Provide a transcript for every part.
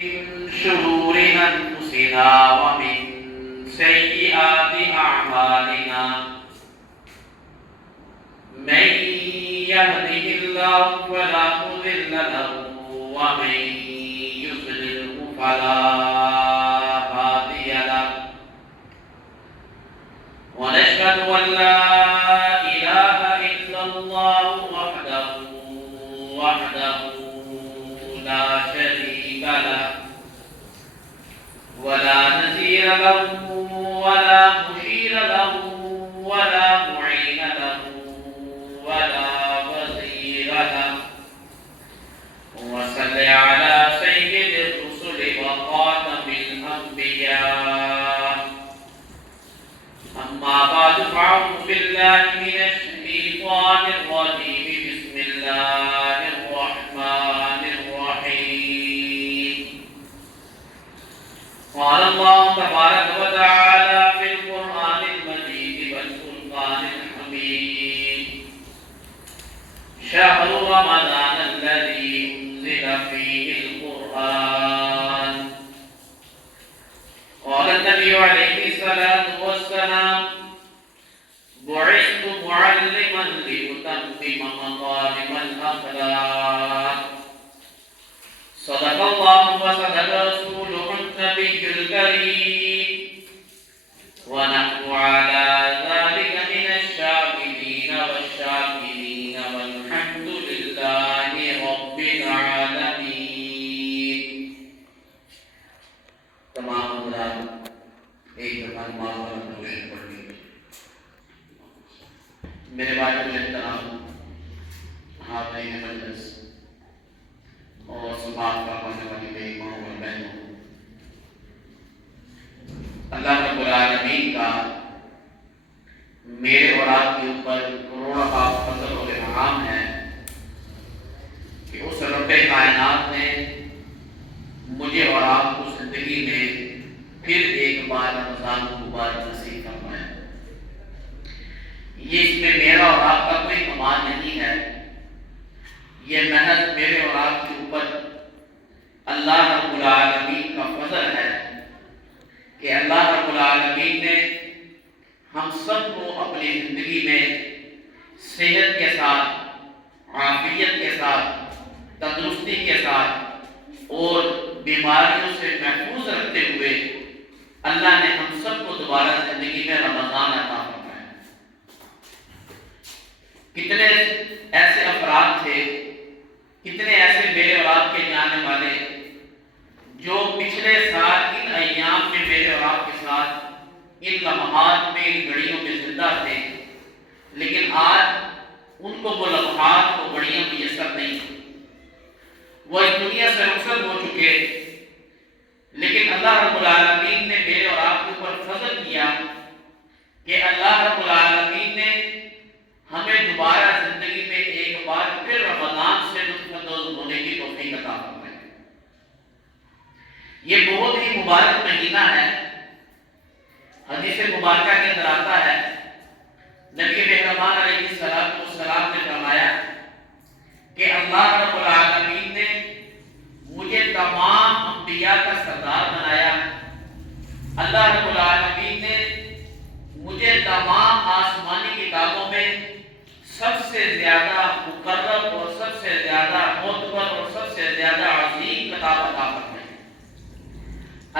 من شرور أنفسنا ومن سيئات أعمالنا من يهده الله فلا مضل له ومن يضلله فلا هادي له ونشهد أن لا إله إلا الله وحده لا شريك له ولا نذير له ولا مشير له ولا معين له ولا وزير له وصل على سيد الرسل وخاتم الأنبياء أما بعد فأعوذ بالله من الشيطان الرجيم بسم الله الرحمن الرحيم قال الله تبارك وتعالى في القرآن المجيد والفرقان الحميد شهر رمضان الذي أنزل فيه القرآن قال النبي عليه الصلاة والسلام بعثت معلما لأتمم مكارم الأخلاق صدق الله وصدق رسوله النبي الكريم ونحن على ذلك من الشاهدين والشاكرين والحمد لله رب العالمين. تمام حضرات ایک دفعہ نماز پر روشن پڑھ لیجیے. میرے بھائیوں احترام حاضرین مجلس اور سماعت فرمانے والی میری ماں اور بہنوں، اللہ رب العالمین کا میرے اور آپ کے اوپر کروڑوں کا فضل و انعام ہے کہ اس رب کائنات نے مجھے اور آپ کو زندگی میں پھر ایک بار رمضان مبارک نصیب فرمایا. یہ اس میں میرا اور آپ کا کوئی کمال نہیں ہے، یہ محض میرے اور آپ کے اوپر اللہ رب العالمین کا فضل ہے کہ اللہ رب العالمین نے ہم سب کو اپنی زندگی میں صحت کے ساتھ، عافیت کے ساتھ، تندرستی کے ساتھ اور بیماریوں سے محفوظ رکھتے ہوئے اللہ نے ہم سب کو دوبارہ زندگی میں رمضان عطا فرمایا. کتنے ایسے افراد تھے، کتنے ایسے میرے اور آپ کے جانے والے جو پچھلے سال ان ایام میں میرے اور آپ کے ساتھ ان لمحات میں، ان گھڑیوں میں زندہ تھے، لیکن آج ان کو وہ لمحات، وہ گھڑیاں میسر نہیں. وہ اس دنیا سے رخصت ہو چکے، لیکن اللہ رب العالمین نے میرے اور آپ کے اوپر فضل کیا کہ اللہ رب العالمین نے ہمیں دوبارہ زندگی میں ایک بار پھر رمضان سے لطف اندوز ہونے کی توفیق عطا فرمائے. یہ بہت ہی مبارک مہینہ ہے. حدیث مبارکہ کے اندر آتا ہے، نبی مہربان علیہ السلام نے فرمایا کہ اللہ رب العالمین نے مجھے تمام انبیاء کا سردار بنایا. اللہ رب العالمین نے مجھے تمام آسمانی کتابوں میں سب سے زیادہ مقرب اور سب سے زیادہ معتبر اور سب سے زیادہ عظیم کتاب عطا فرمائی.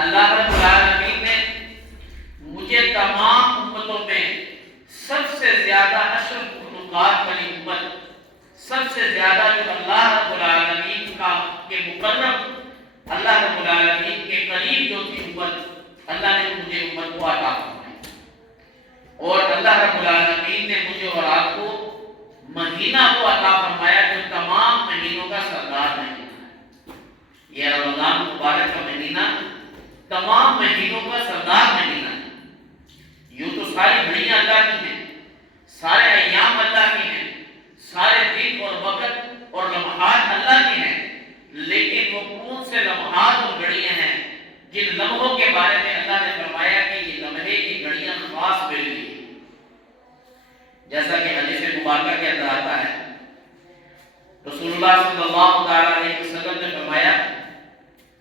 اللہ رب العالمین نے مجھے تمام امتوں میں سب سے زیادہ اشرف مخلوقات والی امت، سب سے زیادہ جو اللہ رب العالمین کے مقرب، اللہ رب العالمین کے قریب جو تھی امت، اللہ نے مجھے امت کو عطا فرمائی. اور اللہ رب العالمین نے مجھے اور آپ کو مہینہ کو عطا فرمایا جو تمام مہینوں کا سردار مہینہ ہے. یہ رمضان مبارک کا مہینہ تمام مہینوں کا سردار مہینہ ہے. یوں تو ساری گھڑیاں اللہ کی ہیں، سارے ایام اللہ کی ہیں، سارے دن اور وقت اور لمحات اللہ کی ہیں، لیکن وہ کون سے لمحات اور گھڑیاں ہیں جن لمحوں کے بارے میں اللہ نے فرمایا کہ یہ لمحے کی گھڑیاں خاص میرے لیے. جیسا کہ حدیث مبارکہ کے اندر آتا ہے، رسول اللہ صلی اللہ علیہ وسلم نے فرمایا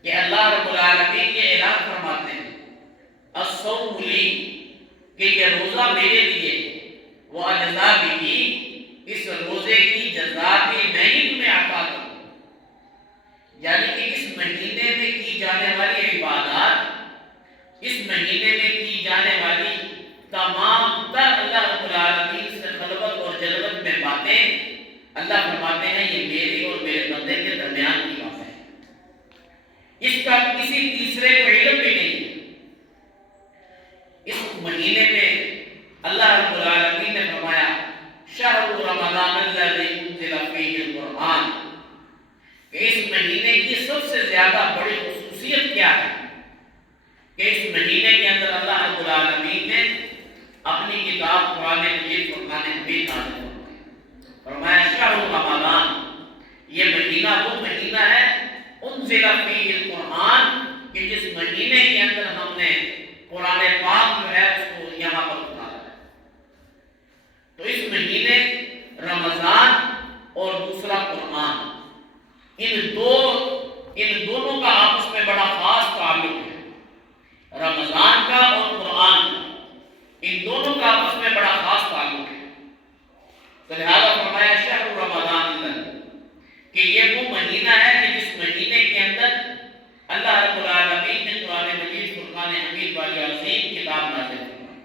کہ اللہ رب العالمین یہ اعلان فرماتے ہیں الصوم لی، کہ یہ روزہ میرے لیے، وہ اجزا بھی، اس روزے کی جزا بھی میں ہی تمہیں عطا کروں. یعنی کہ اس مہینے میں کی جانے والی عبادات، اس مہینے میں کی جانے والی تمام تر اللہ رب العالمین سے خلوت اور جلوت میں باتیں، اللہ فرماتے ہیں یہ میرے اور میرے بندے کے درمیان کی بات ہے، اس کا کسی تیسرے کو علم بھی نہیں ہے. اس مہینے میں اللہ رب العالمین نے فرمایا شہر رمضان الذی انزل فیہ القرآن، کہ اس مہینے کی سب سے زیادہ بڑی خصوصیت کیا ہے کہ اس مہینے کے اندر اللہ رب العالمین نے اپنی کتاب قرآن مجید فرقان حمید نازل فرمائی. فرمایا شہر رمضان، یہ مہینہ وہ مہینہ ہے انزل فیہ القرآن، کہ جس مہینے کے اندر ہم نے قرآن پاک جو ہے اس کو یہاں پر اتارا ہے. تو اس مہینے رمضان اور دوسرا قرآن، ان دونوں کا آپس میں بڑا خاص تعلق ہے. رمضان کا اور قرآن کا، ان دونوں کا آپس میں بڑا خاص تعلق ہے. تو لہذا فرمایا شہر رمضان الذی، کہ یہ وہ مہینہ ہے کہ جس مہینے کے اندر اللہ رب العالمین نے قرآن مجید فرقان حمید والی عظیم کتاب نازل فرمائی.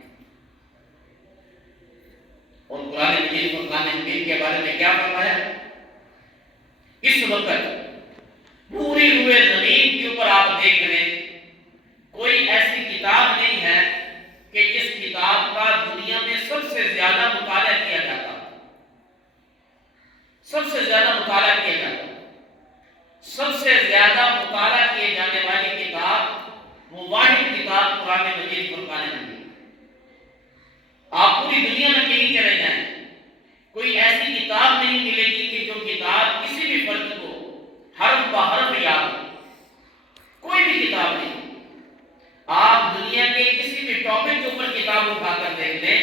اور قرآن مجید فرقان حمید کے بارے میں کیا فرمایا؟ اس وقت پوری روئے زمین کے اوپر آپ دیکھ لیں، کوئی ایسی کتاب نہیں ہے کہ جس کتاب کا دنیا میں سب سے زیادہ مطالعہ کیا جاتا، سب سے زیادہ مطالعہ کیا جاتا. سب سے زیادہ مطالعہ کیے جانے والی کتاب وہ واحد کتاب قرآن مجید فرقان حمید. آپ پوری دنیا میں کہیں چلے جائیں، کوئی ایسی کتاب نہیں ملے گی کہ جو کتاب کسی بھی فرد کو حرف بہ حرف یاد ہو. کوئی بھی کتاب نہیں. آپ دنیا کے کسی بھی ٹاپک کے اوپر کتاب اٹھا کر دیکھ لیں،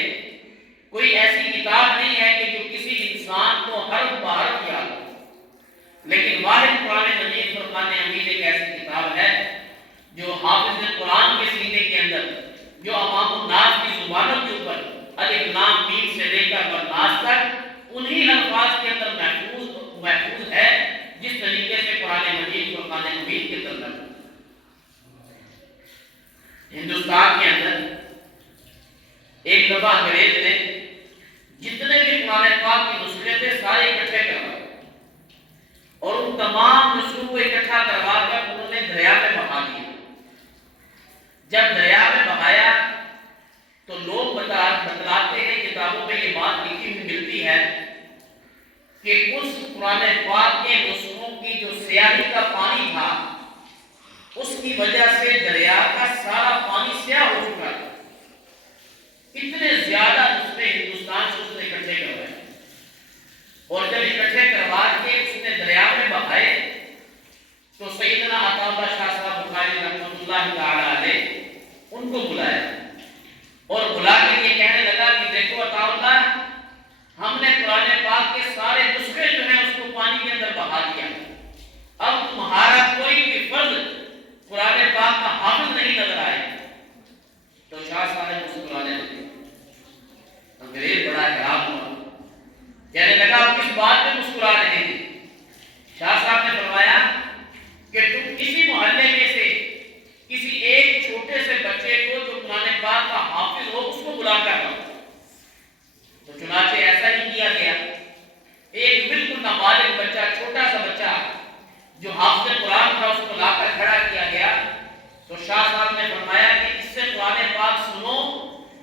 کوئی ایسی کتاب نہیں ہے کہ جو کسی انسان کو حرف بہ حرف یاد ہو. لیکن واحد قرآن مجید فرقان حمید ایک ایسی کتاب ہے جو حافظ قرآن کے سینے کے اندر، جو عوام الناس کی زبانوں کے اوپر الف لام میم سے لے کر والناس تک انہی الفاظ کے اندر محفوظ ہے جس طریقے سے قرآن مجید فرقان حمید کے اندر. ہندوستان کے اندر ایک دفعہ انگریز نے جتنے بھی قرآن پاک کی نسخے تھے سارے اکٹھے کروائے، اور ان تمام نسخوں کو اکٹھا کروا کر انہوں نے دریا میں بہا دیا. جب دریا میں بہایا تو لوگ بتلاتے ہیں، کتابوں میں یہ بات لکھی ہوئی ملتی ہے کہ اس قرآن پاک کے نسخوں کی جو سیاہی کا پانی تھا اس کی وجہ سے دریا کا سارا پانی سیاہ ہو چکا تھا. اتنے زیادہ نسخے ہندوستان سے اس نے اکٹھے کروائے، اور جب اکٹھے کروا کے اس نے دریا میں بہائے تو سیدنا عطا اللہ شاہ صاحب بخاری رحمۃ اللہ تعالی علیہ ان کو بلایا، اور بلا کے یہ کہنے لگا کہ دیکھو عطا اللہ، ہم نے قرآن پاک کے سارے نسخے جو ہیں اس کو پانی کے اندر بہا دیا، اب تمہارا کوئی بھی فرد قرآن پاک کا حافظ نہیں نظر آئے. تو شاہ صاحب مسکرانے لگے. انگریز بڑا حیران ہوا، کہنے لگا آپ کس بات میں مسکرا رہے ہیں؟ شاہ صاحب نے فرمایا کہ تم کسی محلے میں سے کسی ایک چھوٹے سے بچے کو جو قرآن پاک کا حافظ ہو اس کو بلا کر لاؤ. تو چنانچہ ایسا ہی کیا گیا. ایک بالکل نابالغ بچہ، چھوٹا سا بچہ جو حافظ قرآن تھا اس کو لا کر کھڑا کیا گیا. تو شاہ صاحب نے فرمایا کہ اس سے قرآن پاک سنو،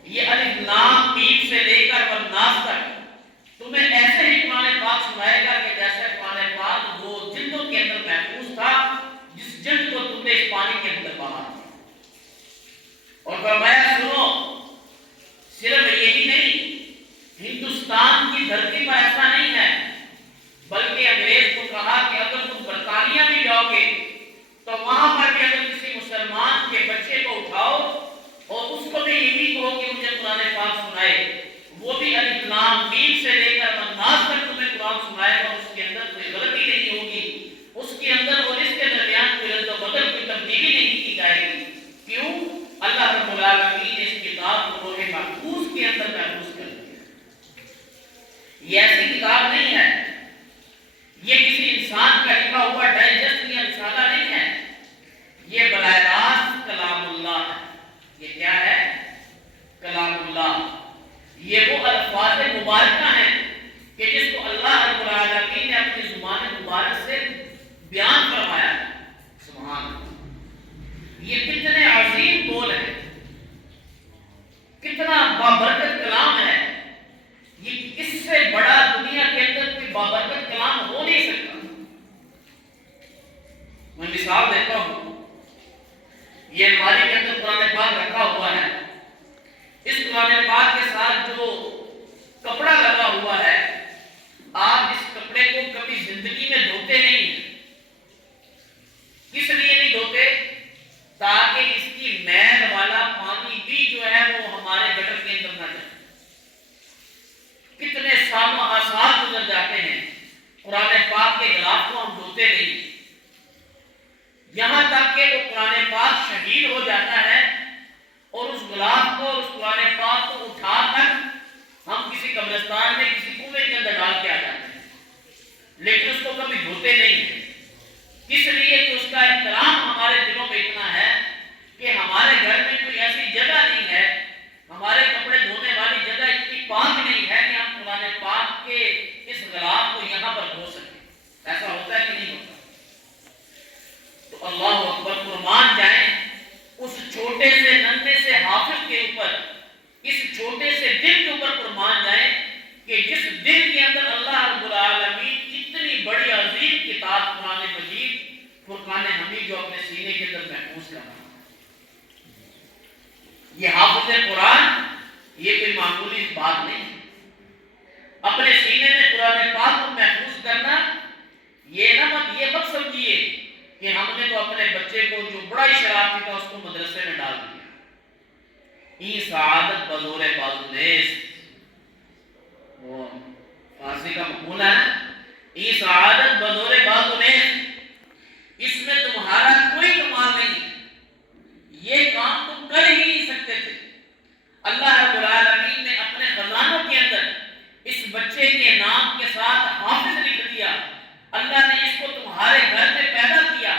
یہ الف لام میم سے لے کر والناس تک تمہیں ایسے ہی قرآن پاک سنائے گا کہ جیسے قرآن پاک وہ جلدوں کے اندر محفوظ تھا جس جلد کو تم نے اس پانی کے اندر بہا دیا. اور فرمایا سنو، صرف یہی نہیں، ہندوستان کی دھرتی پر ایسا نہیں ہے، بلکہ انگریز کو کہا کہ اگر تم برطانیہ بھی جاؤ گے تو وہاں پر بھی اگر کسی مسلمان کے بچے کو اٹھاؤ اور اس کو بھی یہی کہو کہ مجھے قرآن پاک سنائے، وہ بھی الف لام میم سے لے کر والناس تک تمہیں قرآن سنائے گا. اس کے اندر کوئی غلطی نہیں ہوگی، اس کے اندر اور اس کے درمیان کوئی رد و بدل جائے گی. کیوں؟ اللہ رب العالمین نے اس کتاب کو لوح محفوظ کے اندر محفوظ کر دیا. یہ ایسی کتاب نہیں ہے، یہ کسی انسان کا لکھا ہوا ڈائجسٹ یا رسالہ نہیں ہے، یہ براہ راست کلام اللہ ہے. یہ کیا ہے؟ کلام اللہ. یہ وہ الفاظ مبارکہ ہیں کہ جس کو اللہ رب العالمین نے اپنی زبان مبارک سے بیان فرمایا. سبحان اللہ. یہ کتنے عظیم بول ہیں، کتنا بابرکت کلام ہے. یہ اس سے بڑا دنیا کے اندر کوئی بابرکت کلام ہو نہیں سکتا. میں مثال دیتا ہوں. یہ الماری کے اندر قرآن پاک رکھا ہوا ہے. اس قرآن پاک کے ساتھ جو کپڑا لگا ہوا ہے، آپ اس کپڑے کو کبھی زندگی میں دھوتے نہیں ہیں. کس لیے نہیں دھوتے؟ تاکہ اس کی میل والا پانی بھی جو ہے وہ ہمارے گٹر کے اندر نہ جائے. کتنے سالوں آسان گزر جاتے ہیں، قرآن پاک کے غلاف کو ہم دھوتے نہیں. یہاں تک کہ وہ قرآن پاک شہید ہو جاتا ہے اور اس غلاف کو اور اس قرآن پاک کو اٹھا کر ہم کسی قبرستان میں کسی کنویں کے اندر ڈال کے آ جاتے ہیں، لیکن اس کو کبھی دھوتے نہیں ہیں. اس لیے کہ اس کا احترام ہمارے دلوں میں اتنا ہے کہ ہمارے گھر میں کوئی ایسی جگہ نہیں ہے، ہمارے کپڑے دھونے والی جگہ اتنی پاک نہیں ہے کہ ہم قرآن پاک کے اس غلاف کو یہاں پر دھو سکیں. ایسا ہوتا ہے کہ نہیں ہوتا؟ تو اللہ اکبر. قربان جائیں اس چھوٹے سے ننھے سے حافظ کے اوپر، اس چھوٹے سے دل کے اوپر قربان جائیں کہ جس دل کے اندر اللہ رب العالمین اتنی بڑی عظیم کتاب قرآن مجید فرقان حمید جو اپنے سینے کے اندر محفوظ کر رہا ہے. یہ حافظ قرآن یہ کوئی معمولی بات نہیں. اپنے سینے میں قرآن پاک کو محفوظ کرنا یہ مت سمجھیے کہ ہم نے تو اپنے بچے کو جو بڑا ہی شرارتی تھا اس کو مدرسے میں ڈال دیا. ای سعادت بزور بازونیس، وہ فارسی کا مقولہ ہے، ای سعادت بزور بازونیس. اس میں تمہارا کوئی کمال نہیں، یہ کام تم کر ہی نہیں سکتے تھے. اللہ رب العالمین نے اپنے خزانوں کے اندر اس بچے کے نام کے ساتھ حافظ لکھ دیا. اللہ نے اس کو تمہارے گھر میں پیدا کیا.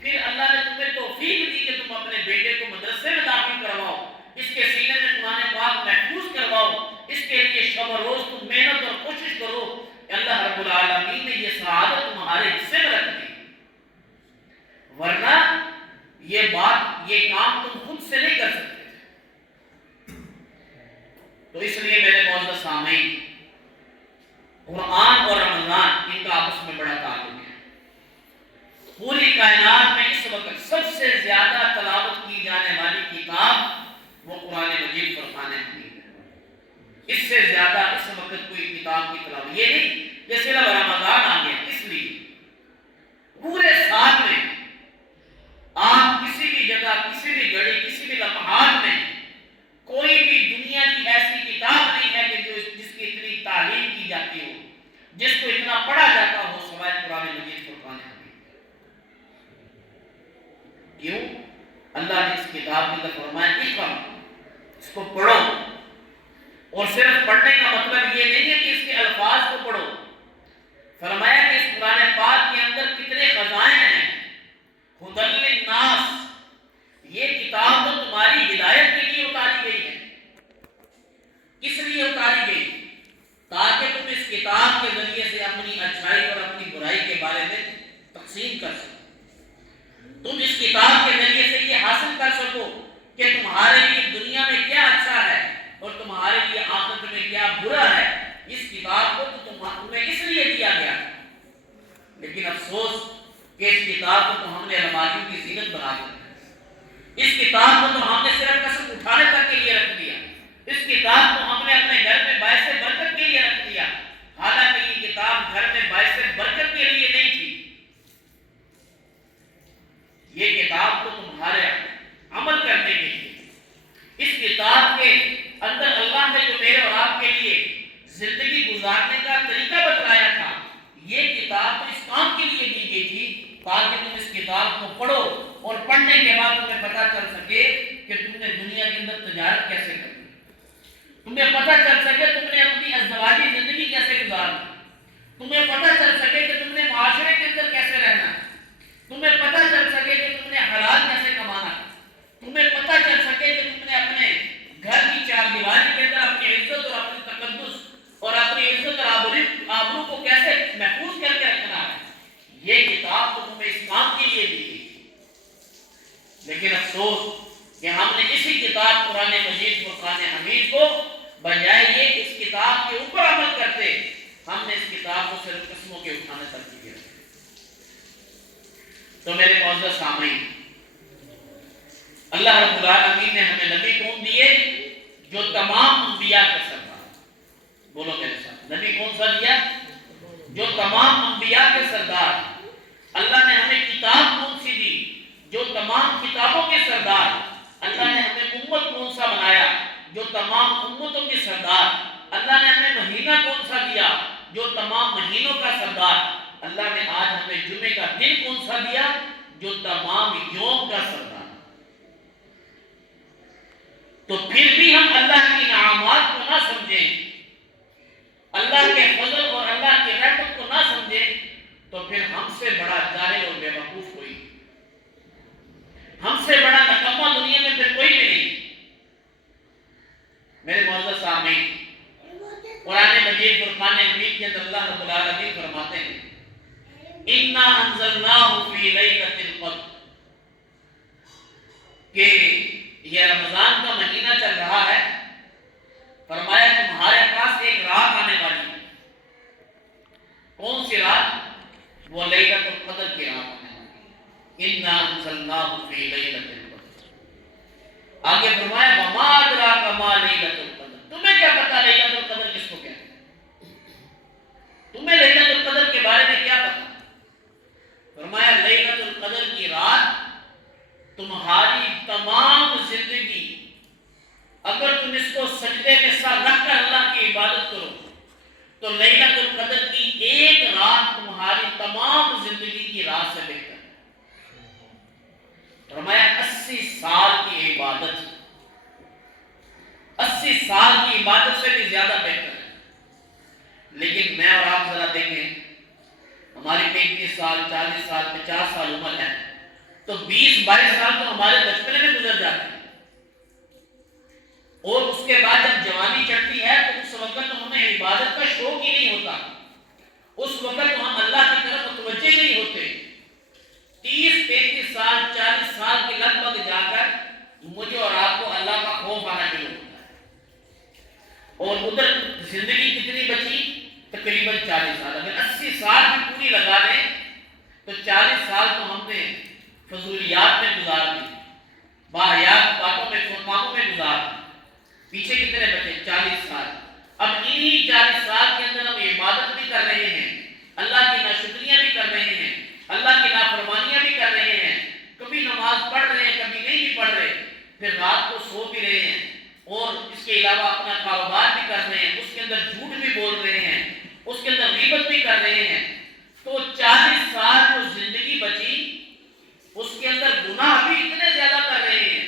پھر اللہ نے تمہیں توفیق دی کہ تم اپنے بیٹے کو مدرسے میں داخل کرواؤ، اس کے سینے میں قرآن پاک محفوظ کرواؤ. اس کے لیے شب و روز تم محنت اور کوشش کرو. اللہ رب العالمین نے یہ سعادت تمہارے حصے میں رکھ دی. ورنہ یہ کام تم خود سے نہیں کر سکتے. تو اس لیے میرے معزز سامعین، قرآن اور رمضان ان کا آپس میں بڑا تعلق ہے. پوری کائنات میں اس وقت سب سے زیادہ تلاوت کی جانے والی کتاب وہ قرآن مجید فرقان حمید ہے. اس سے زیادہ اس وقت کوئی کتاب کی تلاوت یہ نہیں کہ صرف رمضان آ گیا. اس لیے پورے سال میں آپ کسی بھی جگہ، کسی بھی گھڑی، کسی بھی لمحات میں کوئی بھی دنیا کی ایسی کتاب نہیں ہے کہ جس کی اتنی تعلیم کی جاتی ہو، جس کو اتنا پڑھا جاتا ہو سوائے قرآن مجید فرقان حمید. کیوں؟ اللہ نے اس کتاب کے اندر فرمایا اقرأ، اس کو پڑھو. اور صرف پڑھنے کا مطلب یہ نہیں ہے کہ اس کے الفاظ کو پڑھو. فرمایا کہ اس قرآن پاک کے اندر کتنے خزائن ہیں. ہدی للناس، یہ کتاب تو تمہاری ہدایت کے لیے اتاری گئی ہے. کس لیے اتاری گئی؟ تاکہ تم اس کتاب کے ذریعے سے اپنی اچھائی اور اپنی برائی کے بارے میں تقسیم کر سکو. تم اس کتاب کے ذریعے سے یہ حاصل کر سکو کہ تمہارے لیے دنیا میں کیا اچھا ہے اور تمہارے لیے آخرت میں کیا برا ہے. اس کتاب کو تو تمہیں اس لیے دیا گیا. لیکن افسوس کہ اس کتاب کو تو ہم نے الماریوں کی زینت بنا دی. اس کتاب کو تو ہم نے صرف قسم اٹھانے تک کے لیے رکھ دیا. اس کتاب کو ہم نے اپنے گھر میں باعث برکت کے لیے رکھ دیا. حالانکہ یہ کتاب گھر میں باعث برکت کے لیے نہیں تھی. یہ کتاب تو تمہارے عمل کرنے کے لیے. اس کتاب کے اندر اللہ نے جو میرے اور آپ کے لیے زندگی گزارنے کا طریقہ بتلایا تھا، یہ کتاب تو اس کام کے لیے دی گئی تھی تاکہ تم اس کتاب کو پڑھو اور پڑھنے کے بعد بعد تمہیں پتہ چل سکے کہ تم نے دنیا کے اندر تجارت کیسے کرنی، تمہیں پتہ چل سکے تم نے اپنی ازدواجی زندگی کیسے گزارنی، تمہیں پتہ چل سکے کہ تم نے معاشرے کے اندر کیسے رہنا، تمہیں پتہ چل سکے کہ تم نے حلال کیسے کمانا، تمہیں پتہ چل سکے کہ تم نے اپنے گھر کی چار دیواری کے اندر اپنی عزت اور اپنی تقدس اور اپنی عزت اور آبرو کو کیسے محفوظ کر کے رکھنا ہے۔ یہ کتاب تو تمہیں اس کام کے لیے دی گئی، لیکن افسوس کہ ہم نے اسی کتاب قرآن مجید فرقان حمید کو بجائے یہ کہ اس کتاب کے اوپر عمل کرتے، ہم نے اس کتاب کو صرف قسموں کے اٹھانے تک کیا۔ تو میرے معزز سامعین، اللہ رب العالمین نے ہمیں نبی کون دیے؟ جو تمام انبیاء کا سردار۔ بولو میرے ساتھ، نبی کون سا دیا؟ جو تمام انبیاء کے سردار۔ اللہ نے ہمیں کتاب کون سی دی؟ جو تمام کتابوں کے سردار۔ اللہ نے ہمیں امت کون سا بنایا؟ جو تمام امتوں کے سردار۔ اللہ نے ہمیں مہینہ کون سا دیا؟ جو تمام مہینوں کا سردار۔ اللہ نے آج ہمیں جمعے کا دن کون سا دیا؟ جو تمام یوم کا سردار۔ تو پھر بھی ہم اللہ کی انعامات کو نہ سمجھیں، اللہ کے فضل اور اللہ کی رحمت کو نہ سمجھیں، تو پھر ہم سے بڑا جاہل اور بے وقوف کوئی، ہم سے بڑا نکما دنیا میں پھر کوئی بھی نہیں۔ میرے معزز سامعین، قرآن مجید فرقان حمید کے اندر اللہ رب العالمین فرماتے ہیں اِنَّا أَنزَلْنَاهُ فِي لَيْلَةِ الْقَدْرِ، کہ یہ رمضان کا مہینہ چل رہا ہے، فرمایا تمہارے پاس ایک رات آنے والی ہے۔ کون سی رات؟ وہ لیلۃ القدر کی رات آنے والی ہے۔ اِنَّا أَنزَلْنَاهُ فِي لَيْلَةِ الْقَدْرِ۔ آگے فرمایا وَمَا أَدْرَاكَ مَا لَيْلَةُ الْقَدْرِ، تمہیں کیا پتا لیلۃ القدر کس کو کہتے ہیں؟ تمہیں لیلۃ القدر کے بارے میں کیا پتا؟ فرمایا لیلۃ القدر کی رات تمہاری تمام زندگی، اگر تم اس کو سجدے میں سر رکھ کر اللہ کی عبادت کرو تو لیلۃ القدر کی ایک رات تمہاری تمام زندگی کی رات سے بہتر ہے۔ فرمایا 80 سال کی عبادت، 80 سال کی عبادت سے بھی زیادہ بہتر ہے۔ لیکن میں اور آپ ذرا دیکھیں، ہماری 35 سال 40 سال 50 سال عمر ہے، تو 20-22 سال تو ہمارے بچپنے میں گزر جاتے ہیں، اور اس کے بعد جب جوانی چڑھتی ہے تو اس وقت تو ہمیں عبادت کا شوق ہی نہیں ہوتا، اس وقت تو ہم اللہ کی طرف متوجہ نہیں ہوتے۔ 30-35 سال 40 سال کے لگ بھگ جا کر مجھے اور آپ کو اللہ کا خوف آنا شروع ہوتا ہے، اور ادھر زندگی کتنی بچی؟ تقریباً 40 سال۔ اگر 80 سال بھی پوری لگا دیں تو 40 سال تو ہم نے فضولیات میں گزار دی، باحیات باتوں میں کاموں میں گزار دی۔ پیچھے کتنے بچے؟ 40 سال۔ اب انہی 40 سال کے اندر ہم عبادت بھی کر رہے ہیں، اللہ کی ناشکریاں بھی کر رہے ہیں، اللہ کی نافرمانیاں بھی کر رہے ہیں، کبھی نماز پڑھ رہے ہیں کبھی نہیں بھی پڑھ رہے، پھر رات کو سو بھی رہے ہیں، اور اس کے علاوہ اپنا کاروبار بھی کر رہے ہیں، اس کے اندر جھوٹ بھی بول رہے ہیں، اس کے اندر غیبت بھی کر رہے ہیں۔ تو 40 سال جو زندگی بچی اس کے اندر گناہ بھی اتنے زیادہ کر رہے ہیں،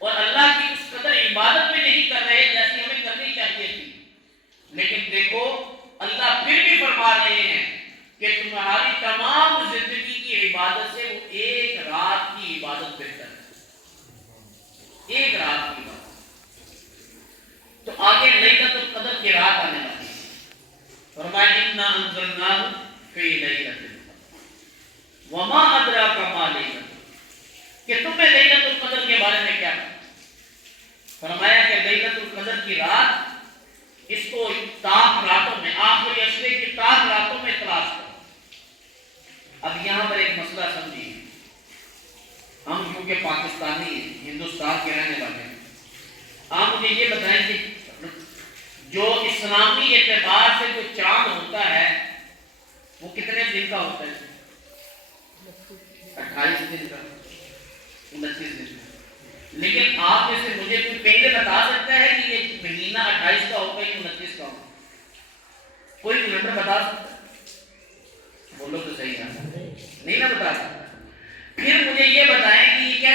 اور اللہ کی اس قدر عبادت بھی نہیں کر رہے جیسی ہمیں کرنی چاہیے تھی۔ لیکن دیکھو اللہ پھر بھی فرما رہے ہیں کہ تمہاری تمام زندگی کی عبادت سے وہ ایک رات کی عبادت بہتر ہے، ایک رات کی عبادت۔ تو آگے لیلۃ القدر کی رات آنے والی ہے، فرمایا اِنَّا أَنزَلْنَاهُ فِي لَيْلَةِ الْقَدْرِ وَمَا أَدْرَاكَ مَا لَيْلَةُ الْقَدْرِ، کہ تمہیں لیلۃ القدر کے بارے میں کیا پتا؟ فرمایا کہ لیلۃ القدر کی رات، اس کو تاک راتوں میں، آخری عشرے کی تاک راتوں میں تلاش کرو۔ اب یہاں پر ایک مسئلہ سمجھیے، ہم کیونکہ پاکستانی ہندوستان کے رہنے والے ہیں، آپ مجھے یہ بتائیں کہ جو اسلامی اعتبار سے جو چاند ہوتا ہے وہ کتنے دن کا ہوتا ہے؟ 28 دن کا، 29 دن کا۔ لیکن آپ میں سے مجھے کوئی پہلے بتا سکتا ہے کہ یہ مہینہ 28 کا ہوگا یا 29 کا ہوگا؟ کوئی کیلنڈر بتا سکتا ہے؟ بولو تو صحیح ہے، نہیں نہ بتا سکتا۔ پھر مجھے یہ بتائیں کہ یہ کیا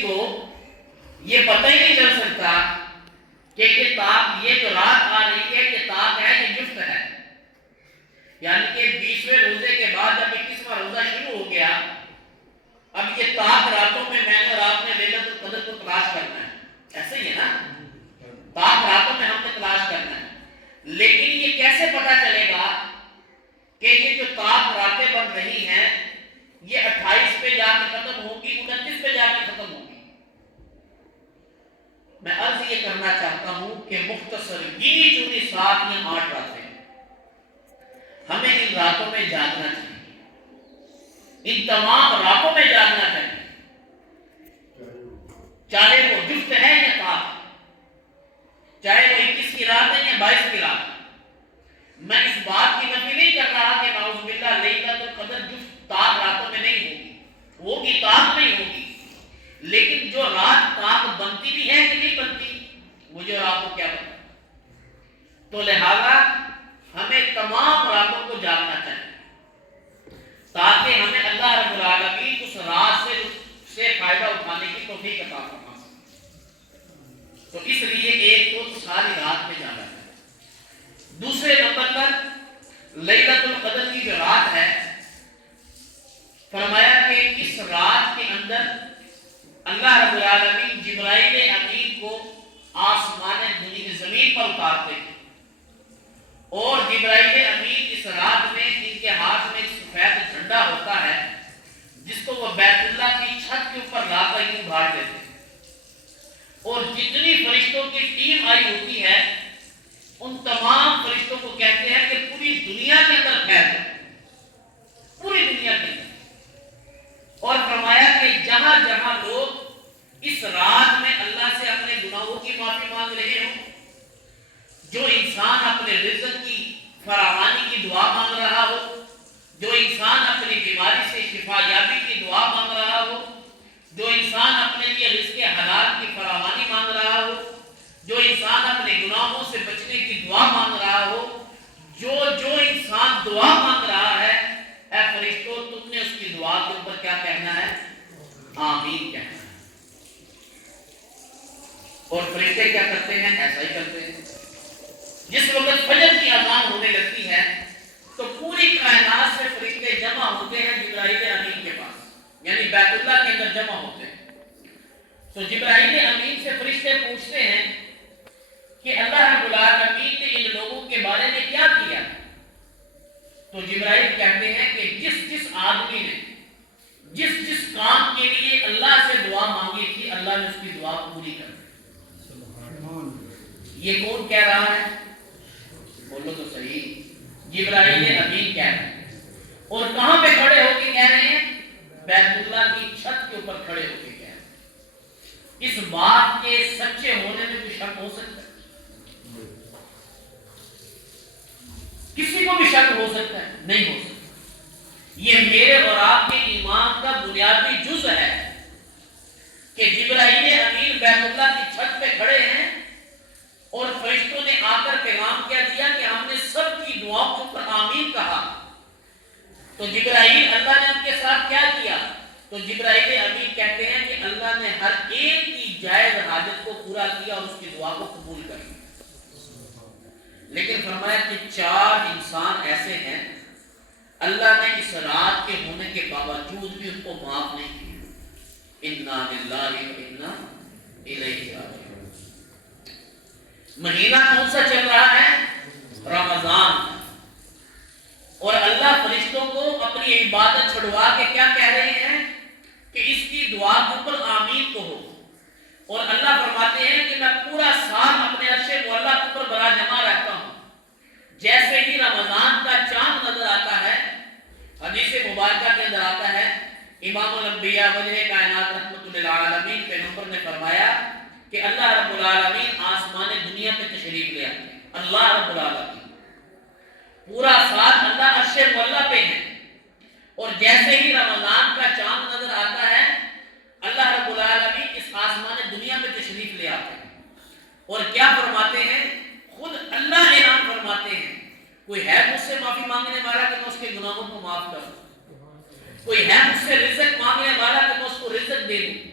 کسی کو یہ پتہ ہی نہیں چل سکتا کہ یہ طاق، یہ جو رات آ رہی ہے یہ طاق ہے یہ جفت ہے. یعنی کہ 20ویں روزے کے بعد جب 21واں روزہ شروع ہو گیا، اب یہ طاق راتوں میں نے اور آپ نے لیلۃ القدر کو تلاش کرنا ہے. ایسے ہی ہے نا، طاق راتوں میں ہم نے تلاش کرنا ہے. لیکن یہ کیسے پتا چلے گا کہ یہ جو طاق راتیں بن رہی ہیں یہ 28 پہ جا کے ختم ہوگی، 29 پہ جا کے ختم ہوگی؟ میں عرض یہ کرنا چاہتا ہوں کہ مختصر گنی چنی 7 یا 8 راتیں ہمیں ان راتوں میں جاگنا چاہیے، ان تمام راتوں میں جاگنا چاہیے، چاہے وہ جفت ہے یا طاق، چاہے وہ 21 کی رات ہے یا 22 کی رات. میں اس بات کی نفی نہیں کر رہا کہ نعوذ باللہ لیلۃ القدر جفت طاق راتوں میں نہیں ہوگی طاق نہیں ہوگی، لیکن جو رات طاق بنتی بھی ہے کہ نہیں بنتی مجھے اور آپ کو کیا پتا. تو لہذا ہمیں تمام راتوں کو جاگنا چاہیے تاکہ ہمیں اللہ رب العالمین اس رات سے فائدہ اٹھانے کی توفیق عطا فرما سکے. تو اس لیے ایک تو ساری رات میں جانا ہے. دوسرے نمبر پر لیلۃ القدر کی جو رات ہے، فرمایا کہ اس رات کے اندر اللہ رب العالمین جبرائیل امین کو آسمان زمین پر اتارتے ہیں، اور جبرائیل امین اس رات میں ان کے ہاتھ میں ایک سفید جھنڈا ہوتا ہے جس کو وہ بیت اللہ کی چھت کے اوپر لا کر یوں اٹھا دیتے ہیں، اور جتنی فرشتوں کی ٹیم آئی ہوتی ہے ان تمام فرشتوں کو کہتے ہیں کہ پوری دنیا کے اندر پھیل جائے، پوری دنیا کے اندر. اور فرمایا کہ جہاں جہاں لوگ اس رات میں اللہ سے اپنے گناہوں کی معافی مانگ رہے ہوں، جو انسان اپنے رزق کی فراوانی کی دعا مانگ رہا ہو، جو انسان اپنی بیماری سے شفا یابی کی دعا مانگ رہا ہو، جو انسان اپنے لیے رزق حلال کی فراوانی مانگ رہا ہو، جو انسان اپنے گناہوں سے بچنے کی دعا مانگ رہا ہو، جو انسان دعا مانگ رہا ہے، اے فرشتوں تم نے اس کی دعا کے اوپر کیا کہنا ہے؟ آمین کہنا ہے. اور فرشتے کیا کرتے ہیں؟ ایسا ہی کرتے ہیں. جس وقت فجر کی اذان ہونے لگتی ہے تو پوری کائنات سے فرشتے جمع ہوتے ہیں جبرائیل امین کے پاس، یعنی بیت اللہ کے اندر جمع ہوتے ہیں. تو جبرائیل امین سے فرشتے پوچھتے ہیں کہ اللہ رب العالمین نے ان لوگوں کے بارے میں کیا کیا؟ تو جبرائیل کہتے ہیں کہ جس آدمی نے جس کام کے لیے اللہ سے دعا مانگی تھی اللہ نے اس کی دعا پوری کر دی. یہ کون کہہ رہا ہے؟ بولو تو صحیح. جبرائیل امین کہہ رہے ہیں. اور کہاں پہ کھڑے ہو کے کہہ رہے ہیں؟ بیت اللہ کی چھت کے اوپر کھڑے ہو کے کہہ رہے ہیں. اس بات کے سچے ہونے میں کوئی شک ہو سکتا ہے؟ کسی کو بھی شک ہو سکتا ہے؟ نہیں ہو سکتا. یہ میرے اور آپ کے ایمان کا بنیادی جز ہے کہ جبرائیل امین بیت اللہ کی چھت پہ کھڑے ہیں اور فرشتوں نے آ کر پیغام کیا دیا کہ ہم نے سب کی دعاؤں کے اوپر آمین کہا. تو جبرائیل اللہ نے ان کے ساتھ کیا کیا؟ تو جبرائیل امین کہتے ہیں کہ اللہ نے ہر ایک کی جائز حاجت کو پورا کیا اور اس کی دعا کو قبول کر لیا. لیکن فرمایا کہ 4 انسان ایسے ہیں اللہ نے اس رات کے ہونے کے باوجود بھی ان کو معاف نہیں کیا. انا للہ و انا الیہ راجعون. مہینہ کون سا چل رہا ہے؟ رمضان. اور اللہ فرشتوں کو اپنی عبادت چھڑوا کے کیا کہہ رہے ہیں کہ اس کی دعا کے اوپر آمین کہو. اور اللہ فرماتے ہیں کہ میں پورا سال اپنے عرش معلا کے اوپر برا جمع رہتا ہوں. جیسے ہی رمضان کا چاند نظر آتا ہے، حدیث مبارکہ کے اندر آتا ہے، امام الانبیاء وجہ کائنات رحمت للعالمین پیغمبر نے فرمایا کہ اللہ رب العالمین آسمان دنیا پہ تشریف لے آتے ہیں. اللہ رب العالمین پورا سال اللہ عرش معلا پہ ہے، اور جیسے ہی رمضان کا چاند نظر آتا ہے اللہ رب العالمین اس آسمان دنیا پہ تشریف لے آتے ہیں. اور کیا فرماتے ہیں؟ خود اللہ اعلان فرماتے ہیں کوئی ہے مجھ سے معافی مانگنے والا کہ میں اس کے گناہوں کو معاف کروں؟ کوئی ہے مجھ سے رزق مانگنے والا کہ میں اس کو رزق دے دوں؟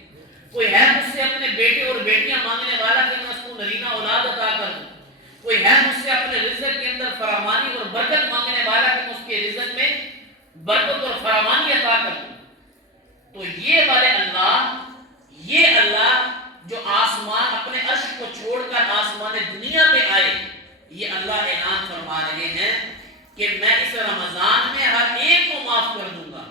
کوئی ہے مجھ سے اپنے بیٹے اور بیٹیاں مانگنے والا کہ میں اس کو نرینہ اولاد عطا کر دوں؟ کوئی ہے مجھ سے اپنے رزق کے اندر فراوانی اور برکت مانگنے والا کہ میں اس کے رزق میں برکت اور فراوانی عطا کر دوں؟ تو یہ اللہ جو آسمان اپنے عرش کو چھوڑ کر آسمان دنیا میں آئے، یہ اللہ اعلان فرما رہے ہیں کہ میں اس رمضان میں ہر ایک کو معاف کر دوں گا،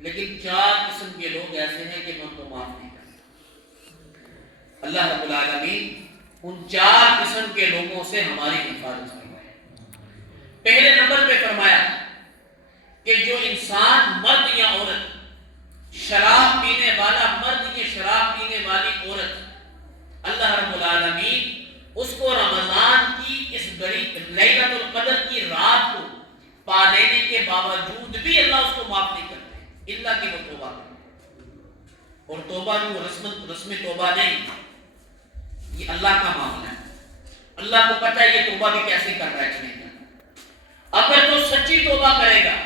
لیکن 4 قسم کے لوگ ایسے ہیں کہ میں ان کو معاف نہیں کرتا۔ اللہ رب العالمین ان 4 قسم کے لوگوں سے ہماری حفاظت فرمائے۔ پہلے نمبر پہ فرمایا کہ جو انسان مرد یا عورت، شراب پینے والا مرد یا شراب پینے والی عورت، اللہ رب العالمین اس کو رمضان کی اس بڑی لیلۃ القدر کی رات کو پا لینے کے باوجود بھی اللہ اس کو معاف نہیں کرتے، اللہ کہ وہ توبہ کرے۔ اور توبہ بھی وہ رسم توبہ نہیں، یہ اللہ کا معاملہ ہے۔ اللہ کو پتہ ہے یہ توبہ بھی کیسے کر رہا ہے کہ نہیں کر رہا۔ اگر تو سچی توبہ کرے گا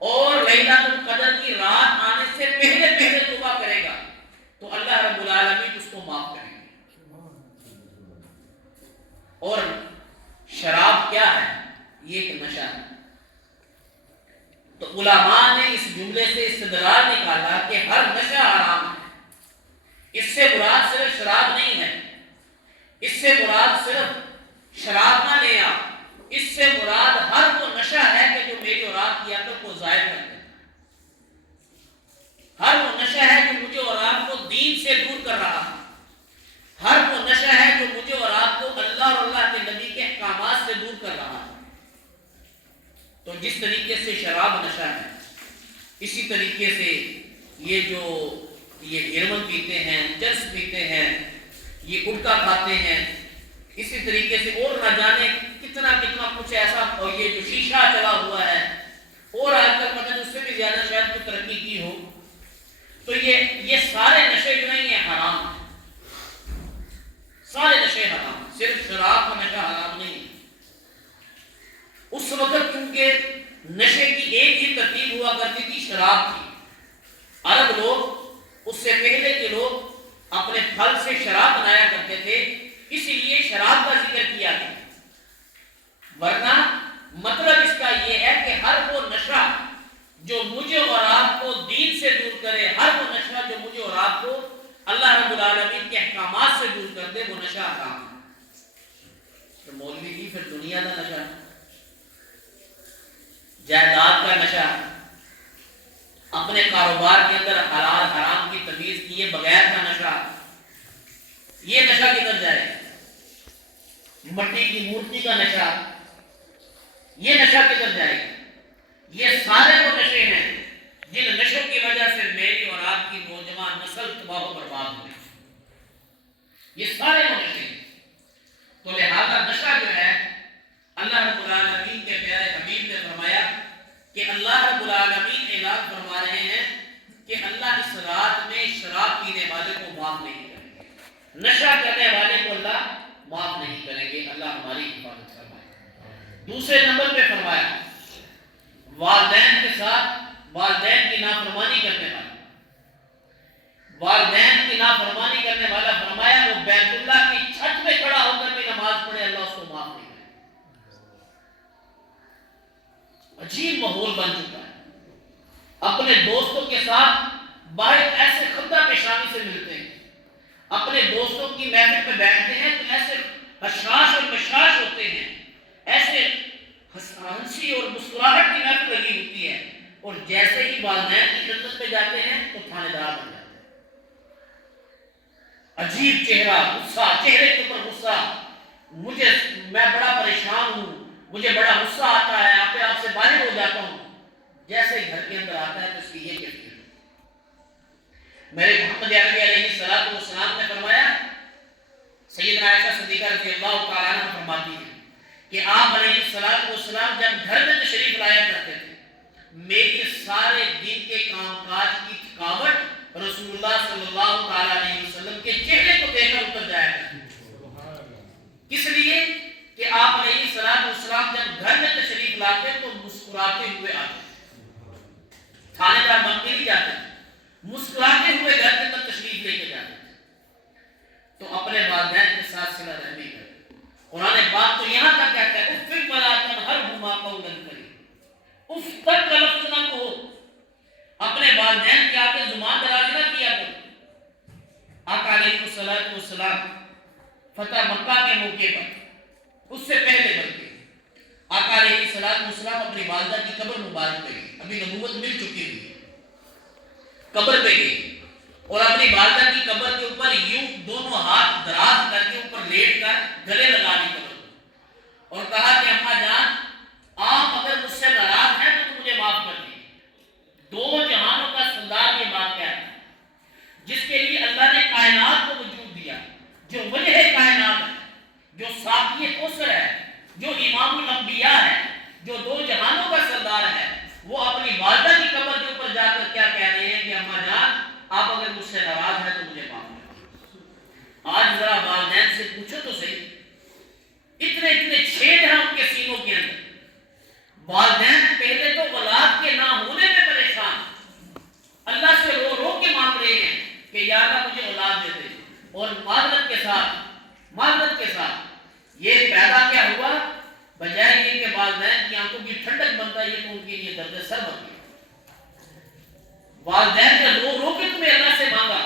اور لیلۃ القدر کی رات آنے سے پہلے توبہ کرے گا تو اللہ رب العالمین اس کو معاف کریں گے۔ اور شراب کیا ہے؟ یہ ایک نشہ ہے۔ تو علماء نے اس جملے سے استدلال نکالا کہ ہر نشہ حرام ہے۔ اس سے مراد صرف شراب نہیں ہے، اس سے مراد صرف شراب نہ لے آ، اس سے مراد ہر وہ نشہ ہے کہ جو میری اور آپ کی عقل کو ضائع کر دیتا ہے، ہر وہ نشہ ہے جو مجھے اور آپ کو دین سے دور کر رہا ہے، ہر وہ نشہ ہے جو مجھے اور آپ کو اللہ اور اللہ کے نبی کے احکامات سے دور کر رہا ہے۔ تو جس طریقے سے شراب نشہ ہے، اسی طریقے سے یہ ہیروئن پیتے ہیں، چرس پیتے ہیں، یہ گٹکا کھاتے ہیں، اسی طریقے سے اور نہ جانے کتنا کچھ ایسا، اور یہ جو شیشہ چلا ہوا ہے، اور آج کل پتہ نہیں اس سے بھی زیادہ شاید کوئی ترقی کی ہو، تو یہ سارے نشے جو ہیں یہ حرام ہیں، سارے نشے حرام، صرف شراب کا نشہ حرام نہیں۔ اس وقت کیونکہ نشے کی ایک ہی ترتیب ہوا کرتی تھی، شراب کی۔ عرب لوگ، اس سے پہلے کے لوگ اپنے پھل سے شراب بنایا کرتے تھے، اسی لیے شراب کا ذکر کیا گیا، ورنہ مطلب اس کا یہ ہے کہ ہر وہ نشہ جو مجھے اور آپ کو دین سے دور کرے، ہر وہ نشہ جو مجھے اور آپ کو اللہ رب العالمین کے احکامات سے دور کر دے، وہ نشہ حرام ہے۔ تو مولوی کی پھر دنیا کا نشہ، جائیداد کا نشہ، اپنے کاروبار کے اندر حلال حرام کی تمیز کیے بغیر کا نشہ، یہ نشہ کدھر جائے؟ مٹی کی مورتی کا نشہ، یہ نشہ کدھر جائے؟ یہ سارے وہ نشے ہیں جن نشوں کی وجہ سے میری اور آپ کی نوجوان نسل تباہ و برباد ہوئی، یہ سارے وہ نشے ہیں۔ تو لہذا نشہ جو ہے، اللہ رب العالمین کے پیارے حبیب نے فرمایا کہ اللہ رب العالمین اعلان فرما رہے ہیں کہ اللہ اس رات میں شراب پینے والے کو معاف نہیں کریں گے، نشہ کرنے والے کو اللہ معاف نہیں کریں گے۔ اللہ ہماری حفاظت فرمائے۔ دوسرے نمبر پہ فرمایا والدین کے ساتھ والدین کی نافرمانی کرنے والا، والدین کی نافرمانی کرنے والا فرمایا وہ بیت اللہ کی چھت میں کھڑا ہو کر بھی نماز پڑھے، اللہ اس کو معاف نہیں کرے۔ عجیب ماحول بن چکا ہے، اپنے دوستوں کے ساتھ باہر ایسے خطہ پیشانی سے ملتے ہیں، اپنے دوستوں کی محفل میں بیٹھتے ہیں تو ایسے حشاش اور مشاش ہوتے ہیں، ایسے ہنسی اور مسکراہٹ کی محفل لگی ہوتی ہے، اور جیسے ہی والدین کی خدمت پہ جاتے ہیں تو تھانے دار بن جاتے ہیں۔ عجیب چہرہ، غصہ، چہرے کے اوپر غصہ، میں بڑا پریشان ہوں، مجھے بڑا غصہ آتا ہے، آپ سے باہر ہو جاتا ہوں، جیسے ہی گھر کے اندر آتا ہے تو اس کی یہ کیفیت ہے۔ میرے محمد عربی علیہ السلام نے فرمایا، سیدنا عائشہ صدیقہ رضی اللہ تعالیٰ عنہ فرماتی ہیں کہ آپ علیہ السلام جب گھر میں تشریف لایا کرتے تھے، میری سارے دن کے کام کاج کی تھکاوٹ رسول اللہ صلی اللہ تعالیٰ علیہ وسلم کے چہرے کو دیکھ کر اتر جایا کرتی تھی۔ کس لیے کہ آپ علیہ السلام جب گھر میں تشریف لاتے تو مسکراتے ہوئے آتے، تھانے دار بن کے نہیں جاتے، مسکراتے ہوئے گھر کے اندر تشریف لے کے جاتے۔ اف تک کا لفظ نہ کہو، اپنے والدین کے آگے زبان دراز نہ کیا کرو۔ آقا علیہ السلام فتح مکہ کے موقع پر، اس سے پہلے بلکہ آقا علیہ السلام اپنی والدہ کی قبر مبارک پہ گئی، ابھی نبوت مل چکی ہوئی، قبر پہ گئی اور اپنی والدہ کی قبر کے اوپر یوں دونوں ہاتھ دراز کر کے اوپر لیٹ کر گلے لگا دی قبر کو، اور کہا کہ اماں جان آپ اگر مجھ سے ناراض ہیں تو مجھے معاف کر دیجیے۔ دو جہانوں کا سردار یہ بات کہتا ہے، جس کے لیے اللہ نے کائنات کو وجود دیا، جو وجہ کائنات ہے، جو ساقی کوثر ہے، جو امام الانبیاء ہے، جو دو جہانوں کا سردار ہے، وہ اپنی والدہ کی قبر کے اوپر جا کر کیا کہہ رہے ہیں کہ اماں جان آپ اگر مجھ سے ناراض ہیں تو مجھے معاف کر دیجیے۔ آج ذرا والدین سے پوچھو تو صحیح، اتنے چھید ہیں ان کے سینوں کے اندر، والدین پہلے تو اولاد کے نہ ہونے میں پریشان، اللہ سے رو رو کے مانگ رہے ہیں کہ یا اللہ مجھے اولاد دے دے، اور معذرت کے ساتھ یہ پیدا کیا ہوا، بجائے یہ کہ والدین کی آنکھوں کی ٹھنڈک بنتا، یہ تو ان کے لیے درد سر بن گیا۔ والدین نے رو رو کے تمہیں اللہ سے مانگا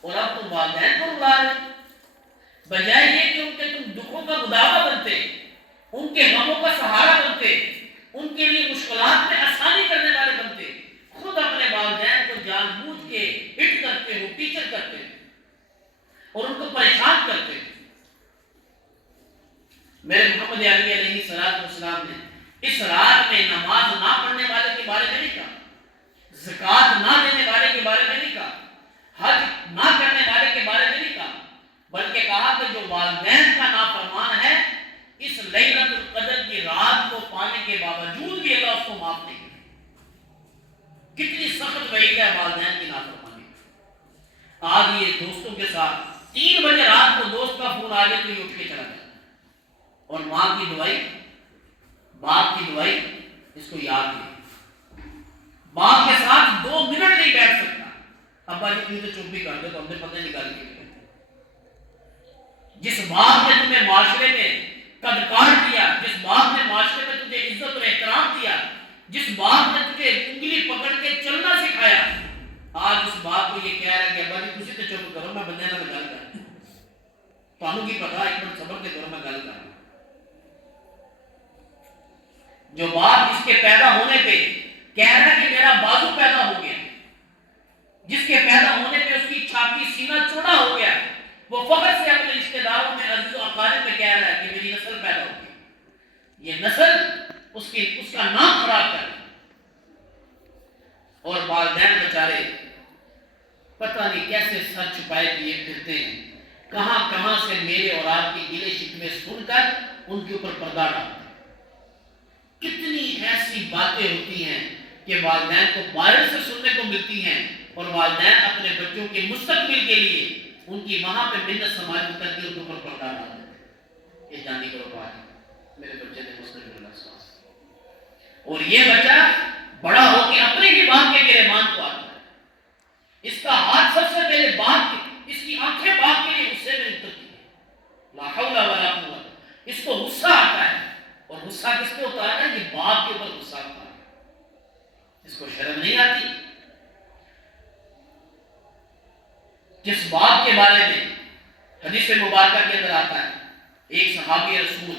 اور اب تم والدین کو رلا رہے، بجائے یہ کہ ان کے تم دکھوں کا مداوا بنتے، ان کے غموں کا سہارا بنتے، ان کے لیے مشکلات میں آسانی کرنے والے بنتے، خود اپنے والدین کو جان بوجھ کے ہٹ کرتے ہو، ٹیچر کرتے اور ان کو پریشان کرتے۔ میرے محمد علی علیہ السلام نے اس رات میں نماز نہ پڑھنے والے کے بارے میں نہیں کہا، زکوٰۃ نہ دینے والے کے بارے میں نہیں کہا، حج نہ کرنے والے کے بارے میں نہیں کہا، بلکہ کہا کہ جو والدین کا نافرمان ہے اس لیلۃ القدر کی رات کو پانے کے باوجود بھی اللہ اس کو معاف نہیں کرے۔ کتنی سخت وعید ہے والدین کی نافرمانی۔ آج یہ دوستوں کے ساتھ 3 بجے رات کو دوست کا فون آ گیا تو یہ اٹھ کے چلا جاتا ہے، اور ماں کی دعائی، باپ کی دعائی اس کو یاد نہیں، باپ کے ساتھ 2 منٹ نہیں بیٹھ سکتا، ابا جی تم تو چپ بھی کر دے تو ہم نے پتہ نکال کے۔ جس باپ نے تمہیں معاشرے میں قدر کیا، جس باپ نے معاشرے میں تجھے عزت اور احترام دیا، جس باپ نے تجھے انگلی پکڑ کے چلنا سکھایا، آج اس باپ کو یہ کہہ رہا ہے کہ ابا جی تسی تے چپ کرو، میں بندے نال گل کر، تانوں کی پتا، ایک منٹ صبر تے کرو، میں گل کر۔ جو باپ اس کے پیدا ہونے پہ کہہ رہا ہے کہ میرا بازو پیدا ہو گیا، جس کے پیدا ہونے پہ اس کی چھاتی سینہ چوڑا ہو گیا، وہ فخر سے اپنے رشتہ داروں میں، عزیز و اقارب میں کہہ رہا ہے کہ میری نسل پیدا ہوگی، یہ نسل اس کا نام خراب کر، اور والدین بیچارے پتہ نہیں کیسے سر چھپائے دیے پھرتے ہیں، کہاں کہاں سے میرے اور آپ کی گلے شکوے سن کر ان کے اوپر پردہ ڈالتے ہیں۔ کتنی ایسی باتیں ہوتی ہیں کہ والدین کو باہر سے سننے کو ملتی ہیں، اور والدین اپنے بچوں کے مستقبل کے لیے ان کی وہاں پہ محنت سماجت کر کے ان کے اوپر پردہ ڈال دیتے ہیں۔ یہ جانی کرو بات، میرے بچے نے مستقبل اور یہ بچہ بڑا ہو کے اپنے ہی باپ کے گریبان کو آتا ہے، اس کا ہاتھ سب سے پہلے باپ کی، اس کی آنکھیں باپ کے لیے غصے میں اترتی ہیں، لا حول ولا قوت، اس کو غصہ آتا ہے، اور غصہ کس پہ ہوتا ہے؟ یہ باپ کے اوپر غصہ ہوتا ہے، اس کو شرم نہیں آتی۔ جس باپ کے بارے میں حدیث مبارکہ کے اندر آتا ہے، ایک صحابی رسول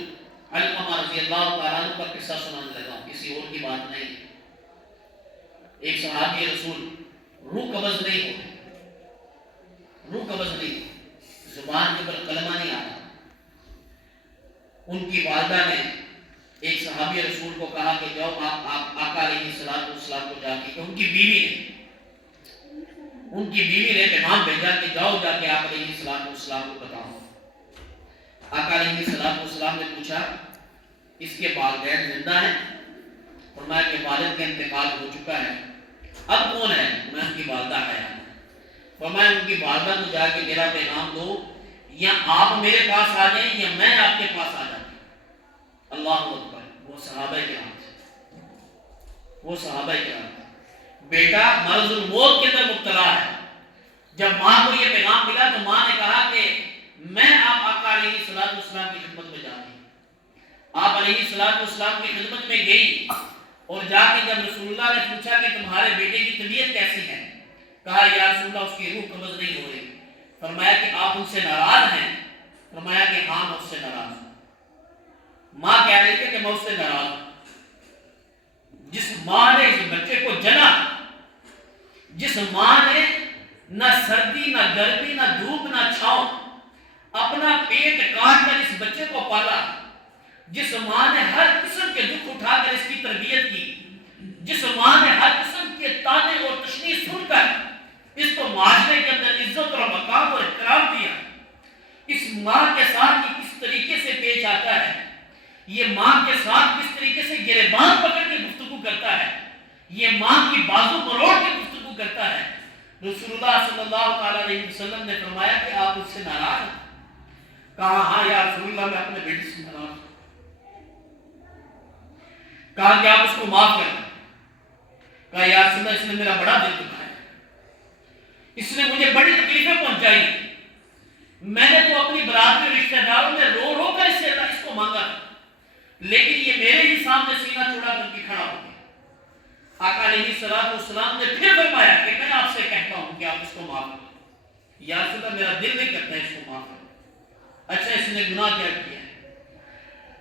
علقمہ رضی اللہ تعالیٰ عنہ کا قصہ سنانے لگا ہوں، کسی اور کی بات نہیں۔ ایک صحابی رسول روح قبض نہیں ہوتے، زبان کے اوپر کلمہ نہیں آتا، ان کی والدہ نے ایک صحابی رسول کو کہا کہ جاؤ آپ آقا علیہ السلام کو جا کے، ان کی بیوی نے پیغام بھیجا کہ جاؤ جا کے آقا علیہ السلام کو بتاؤ۔ آقا علیہ السلام نے پوچھا اس کے والدین زندہ ہیں؟ فرمایا کہ والد کا انتقال ہو چکا ہے، اب کون ہے؟ میں ان کی والدہ حیات ہے۔ فرمایا ان کی والدہ کو جا کے میرا پیغام دو، یا آپ میرے پاس آ جائیں یا میں آپ کے پاس آ جاتا ہوں۔ اللہ اکبر، وہ صحابہ کرام تھے۔ بیٹا مرض الموت کے اندر مبتلا ہے، جب ماں کو یہ پیغام ملا تو ماں نے کہا کہ میں آپ آقا علیہ السلام کی خدمت میں جاتی ہوں۔ آپ علیہ السلام کی خدمت میں گئی، اور جا کے جب رسول اللہ نے پوچھا کہ تمہارے بیٹے کی طبیعت کیسی ہے، کہا یا رسول اللہ اس کی روح قبض نہیں ہو رہی۔ فرمایا کہ آپ ان سے ناراض ہیں؟ فرمایا کہ ہاں میں اس سے ناراض ہوں۔ ماں کہہ رہی تھی کہ میں اس سے ناراض ہوں۔ جس ماں نے اس بچے کو جنا، جس ماں نے نہ سردی نہ گرمی نہ دھوپ نہ چھاؤں اپنا پیٹ کاٹ کر اس بچے کو پالا، جس ماں نے ہر قسم کے دکھ اٹھا کر اس کی تربیت کی، جس ماں نے ہر قسم کے تانے اور تشنیع سن کر اس کو معاشرے کے اندر عزت اور مقام اور احترام دیا، اس ماں کے ساتھ یہ کس طریقے سے پیش آتا ہے، یہ ماں کے ساتھ کس طریقے سے گریبان پکڑ کے گفتگو کرتا ہے، یہ ماں کی بازو مروڑ کے گفتگو کرتا ہے۔ رسول اللہ صلی اللہ علیہ وسلم نے فرمایا کہ آپ اس سے ناراض ہیں؟ کہا ہاں یا رسول اللہ میں اپنے بیٹے سے ناراض ہوں۔ کہا کہ آپ اس کو معاف کر دیں۔ کہا یا رسول اللہ اس نے میرا بڑا دل دکھایا، اس نے مجھے بڑی تکلیفیں پہنچائی، میں نے تو اپنی برادری اور رشتہ داروں میں رو رو کر اس کو مانگا، لیکن یہ میرے ہی سامنے سینہ چوڑا کر کے کھڑا ہو گیا۔ آقا علیہ الصلوۃ والسلام نے پھر فرمایا کہ میں آپ سے کہتا ہوں کہ آپ اس کو معاف کریں۔ یا رسول اللہ میرا دل نہیں کرتا ہے اس کو معاف کریں۔ اچھا اس نے گناہ کیا کیا ہے؟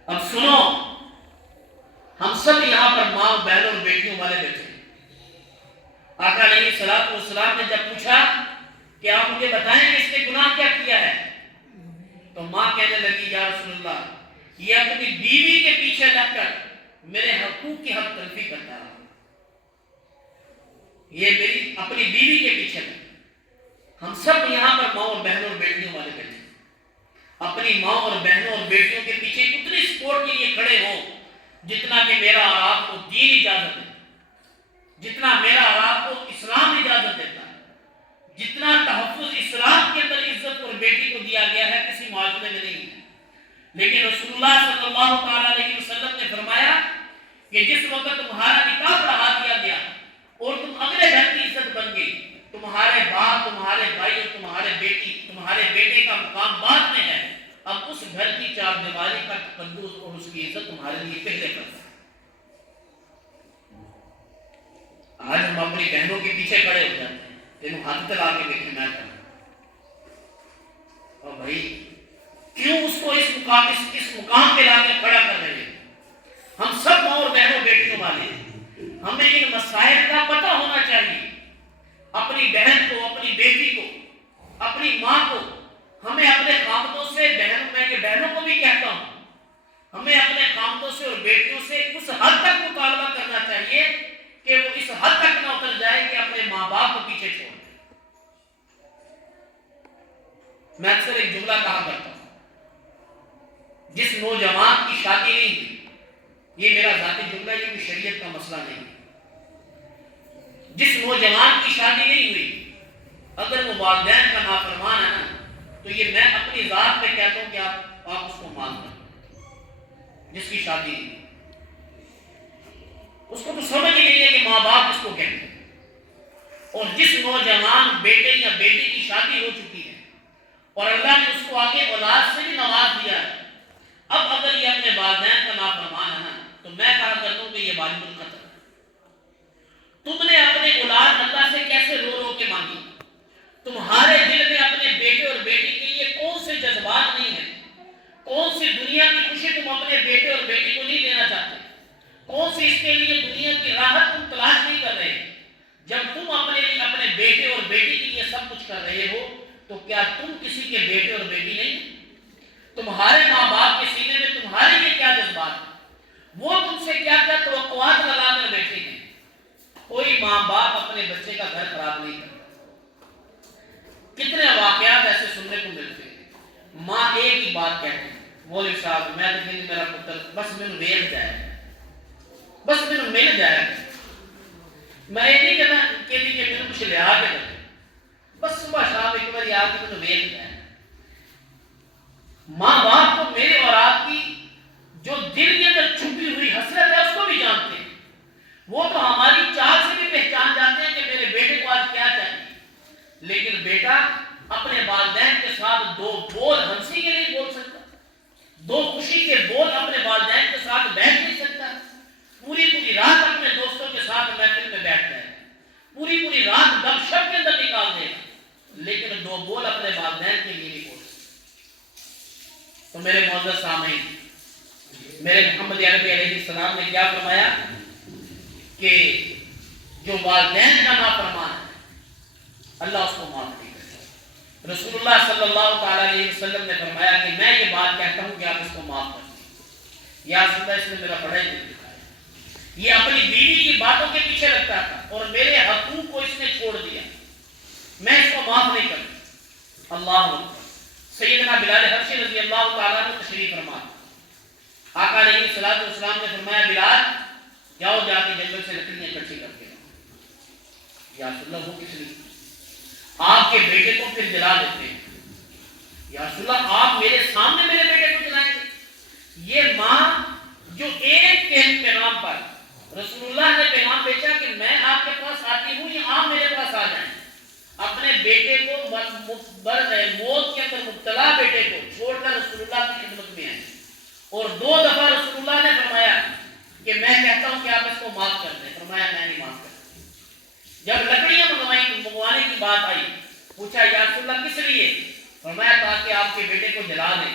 اب سنو، ہم سب یہاں پر ماں بہنوں اور بیٹیوں والے بیٹھے ہیں۔ آقا علیہ الصلوۃ والسلام نے جب پوچھا کہ آپ مجھے بتائیں کہ اس نے گناہ کیا کیا ہے، تو ماں کہنے لگی یا رسول اللہ یہ اپنی بیوی کے پیچھے لگ کر میرے حقوق کی حق تلفی کرتا رہا، یہ میری اپنی بیوی کے پیچھے لگ۔ ہم سب یہاں پر ماں اور بہنوں اور بیٹیوں والے بیٹھے ہیں، اپنی ماں اور بہنوں اور بیٹیوں کے پیچھے اتنی سپورٹ کے لیے کھڑے ہوں جتنا کہ میرا اور آپ کو دین اجازت ہے، جتنا میرا اور آپ کو اسلام اجازت دیتا ہے، جتنا تحفظ اسلام کے اندر عزت اور بیٹی کو دیا گیا ہے کسی معاشرے میں نہیں ہے۔ لیکن رسول اللہ صلی اللہ تعالیٰ علیہ وسلم نے فرمایا کہ جس وقت تمہارا نکاح پڑھا دیا گیا اور تم اگلے گھر کی عزت بن گئی، تمہارے باپ، تمہارے بھائی اور تمہارے بیٹے کا مقام بعد میں ہے، اب اس گھر کی چار دیواری کا تقدس اور اس کی عزت تمہارے لیے پہلے پر ہے۔ آج ہم اپنی بہنوں کے پیچھے کھڑے ہو جاتے ہیں، تینوں ہاتھ تلا کے دیکھیں میں کروں، اور بھائی کیوں اس کو اس مقام پہ لا کے کھڑا کر رہے ہیں؟ ہم سب ماں اور بہنوں بیٹیوں والے ہیں، ہمیں ان مسائل کا پتہ ہونا چاہیے۔ اپنی بہن کو، اپنی بیٹی کو، اپنی ماں کو ہمیں اپنے خامدوں سے، بہنوں کو بھی کہتا ہوں، ہمیں اپنے خامدوں سے اور بیٹیوں سے اس حد تک مطالبہ کرنا چاہیے کہ وہ اس حد تک نہ اتر جائے کہ اپنے ماں باپ کو پیچھے چھوڑ دے۔ میں اکثر ایک جملہ کہا کرتا ہوں، جس نوجوان کی شادی نہیں ہوئی، یہ میرا ذاتی جملہ ہے، یہ کوئی شریعت کا مسئلہ نہیں، جس نوجوان کی شادی نہیں ہوئی اگر وہ والدین کا نافرمان ہے نا، تو یہ میں اپنی ذات پہ کہتا ہوں کہ آپ اس کو مان کر، جس کی شادی نہیں، اس کو تو سمجھ ہی نہیں ہے کہ ماں باپ اس کو کہتے ہیں۔ اور جس نوجوان بیٹے یا بیٹی کی شادی ہو چکی ہے اور اللہ نے اس کو آگے اولاد سے بھی نواز دیا ہے، اب اگر یہ اپنے والدین کا نافرمان ہے نا، تو میں کہا کرتا ہوں کہ یہ واجب القتل ہے۔ تم نے اپنے اولاد اللہ سے کیسے رو رو کے مانگی؟ تمہارے دل میں اپنے بیٹے اور بیٹی کے لیے کون سے جذبات نہیں ہیں؟ کون سی دنیا کی خوشی تم اپنے بیٹے اور بیٹی کو نہیں دینا چاہتے؟ کون سی اس کے لیے دنیا کی راحت تم تلاش نہیں کر رہے؟ جب تم اپنے بیٹے اور بیٹی کے لیے سب کچھ کر رہے ہو تو کیا تم کسی کے بیٹے اور بیٹی نہیں؟ تمہارے ماں باپ کے سینے میں تمہارے لیے کیا جذبات ہیں؟ وہ تم سے کیا کیا توقعات لگا کر بیٹھے ہیں؟ کوئی ماں باپ اپنے بچے کا گھر خراب نہیں کرتا۔ کتنے واقعات ایسے سننے کو ملتے ہیں، ماں ایک ہی بات کہتی ہے، مولوی صاحب میں تو میرا پتر بس مینوں ویل جائے، بس مینوں مل جائے، میں یہ نہیں کہنا کہ مینوں کچھ لیا کے دے، بس صبح شام ایک بار آ کے مینوں ویل جائے۔ ماں باپ کو میرے اور آپ کی جو دل کے اندر چھپی ہوئی حسرت ہے اس کو بھی جانتے ہیں، وہ تو ہماری چال سے بھی پہچان جاتے ہیں کہ میرے بیٹے کو آج کیا چاہیے، لیکن بیٹا اپنے والدین کے ساتھ دو بول ہنسی کے نہیں بول سکتا، دو خوشی کے بول اپنے والدین کے ساتھ بیٹھ نہیں سکتا، پوری پوری رات اپنے دوستوں کے ساتھ محفل میں بیٹھ جائے گا، پوری رات گپ شپ کے اندر نکال دے گا، لیکن دو بول اپنے والدین کے لیے نہیں بول سکتا۔ تو میرے معزز سامعین، میرے محمد عربی علیہ السلام نے کیا فرمایا کہ جو والدین کا نافرمان ہے اللہ اس کو معاف نہیں کرتا۔ رسول اللہ صلی اللہ تعالی علیہ وسلم نے فرمایا کہ میں یہ بات کہتا ہوں کہ آپ اس کو معاف کر دیں، یا رسول اللہ اس نے میرا بڑا ہی دل دکھایا، یہ اپنی بیوی کی باتوں کے پیچھے لگتا تھا اور میرے حقوق کو اس نے چھوڑ دیا، میں اس کو معاف نہیں کرتا۔ اللہ اکبر۔ سیدنا بلال حبشی رضی اللہ تعالیٰ عنہ تشریف فرما، آقا علیہ الصلوۃ والسلام نے فرمایا بلال جاؤ جا کے جنگل سے لکڑیاں اکٹھی کر کے لاؤ۔ یا رسول اللہ وہ کس لیے؟ آپ کے بیٹے کو پھر جلا دیتے ہیں۔ یا رسول اللہ آپ میرے سامنے میرے بیٹے کو جلائیں گے؟ یہ ماں جو ایک پیغام پر رسول اللہ نے پیغام بھیجا کہ میں آپ کے پاس آتی ہوں یا آپ میرے پاس آ جائیں، اپنے بیٹے کو موت کے اندر مبتلا بیٹے کو چھوڑ کر رسول اللہ کی خدمت میں آئے، اور 2 دفعہ رسول اللہ نے فرمایا کہ میں کہتا ہوں کہ آپ اس کو معاف کر دیں، فرمایا میں نہیں معاف کرتا۔ جب لکڑیاں منگوانے کی بات آئی، پوچھا یا رسول اللہ کس لیے؟ فرمایا تاکہ آپ کے بیٹے کو جلا دیں۔